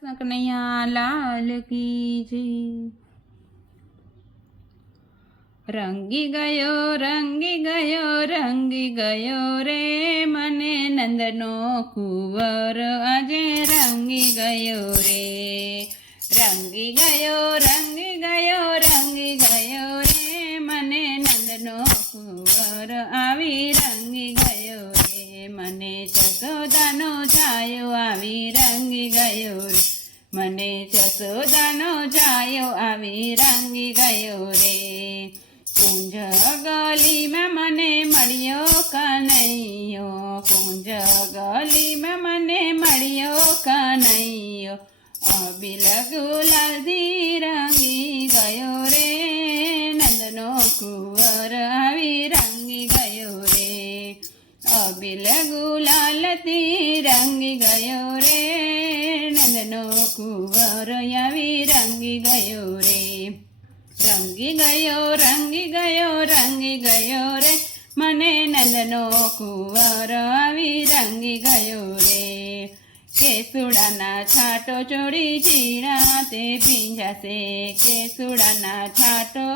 કનૈયા લાલ કી રંગી ગયો રંગી ગયો રંગી ગયો રે મને નંદનો કુંવર. આજે રંગી ગયો રે. રંગી ગયો રંગી ગયો રંગી ગયો રે મને નંદનો કુંવર. આવી રંગી મને જસોદાનો જાયો આવી રંગી ગયો રે. કુંજ ગલીમાં મને મળ્યો કનૈયો. કુંજ ગલીમાં મને મળ્યો કનૈયો. અબિલ ગુલાલથી રંગી ગયો રે. નંદનો કુંવર આવી રંગી ગયો રે. અબિલ ગુલાલથી રંગી ગયો રે. કુંવર આવી રંગી ગયો રે રંગી ગયો રંગી ગયો રંગી ગયો રે મને નંદનો કુંવર આવી રંગી ગયો રે કેસુડાના છાટો ચોડી જીણા તે ભીંજાશે કેસુડાના છાટો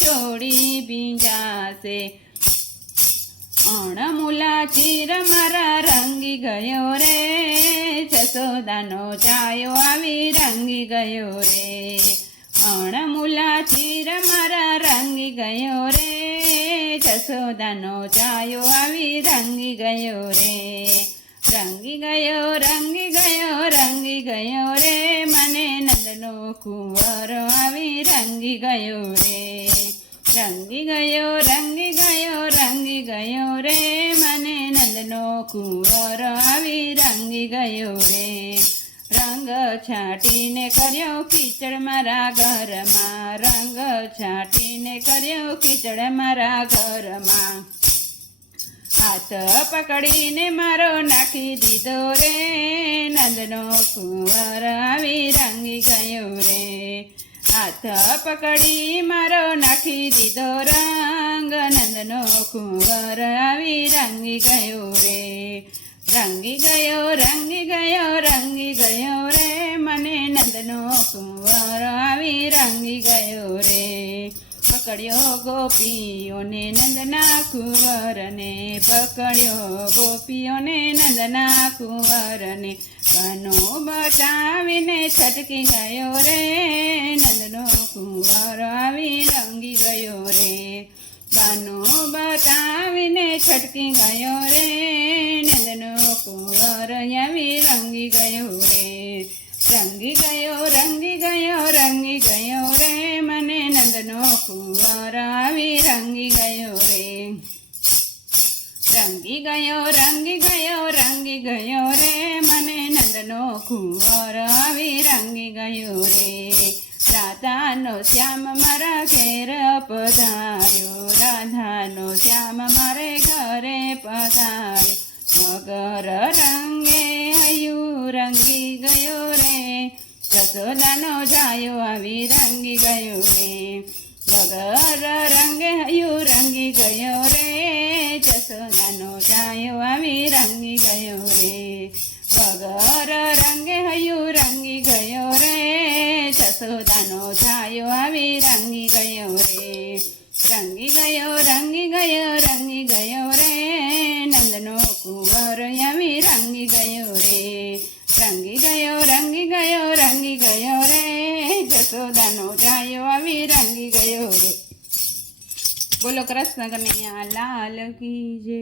ચોડી ભીંજાશે અણમુલા ચીર મારા રંગી ગયો રે ચાયો આવી રંગી ગયો રે. અણમુલા ચીર મારા રંગી ગયો રે. જસોદાનો ચાયો આવી રંગી ગયો રે. રંગી ગયો રંગી ગયો રંગી ગયો રે. મને નંદનો કુંવર આવી રંગી ગયો રે. રંગી ગયો રંગી કુંવર આવી રંગી ગયો રે. રંગ છાંટીને કર્યો કીચડ મારા ઘરમાં. રંગ છાંટીને કર્યો કીચડ મારા ઘરમાં. હાથ પકડીને મારો નાખી દીધો રે. નંદનો કુંવર આવી રંગી ગયો રે. હાથ પકડી મારો નાખી દીધો રંગ નંદનો કુંવર આવી રંગી ગયો રે, રંગી ગયો રંગી ગયો રંગી ગયો રે. મને નંદનો કુંવર આવી રંગી ગયો રે. પકડ્યો ગોપીઓને નંદના કુંવરને, પકડ્યો ગોપીઓને નંદના કુંવરને. કનો બચાવીને છટકી ગયો રે. નંદનો કુંવર આવી રંગી ગયો રે બતાવીને છટકી ગયો રે નંદનો કુંવર આવી રંગી ગયો રે. રંગી ગયો રંગી ગયો રંગી ગયો રે, મને નંદનો કુંવર આવી રંગી ગયો રે. રંગી ગયો રંગી ગયો રંગી ગયો રે, મને નંદનો કુંવર આવી રંગી ગયો રે. રાધાનો શ્યામ મારા ઘેર પધાર્યો. રાધાનો શ્યામ મારે ઘરે પધાર્યો. મગર રંગે હયું રંગી ગયો રે. જસોદાનો જાયો આવી રંગી ગયો રે. વગર રંગે હયું રંગી ગયો રે. જસોદાનો જાયો આવી રંગી ગયો છાયો આવી રંગી ગયો રે, રંગી ગયો રંગી ગયો રંગી ગયો રે. નંદનો કુંવર આવી રંગી ગયો રે, રંગી ગયો રંગી ગયો રંગી ગયો રે. જશોદાનો જાયો આવી રંગી ગયો રે. બોલો કૃષ્ણ કનૈયા લાલ કી જય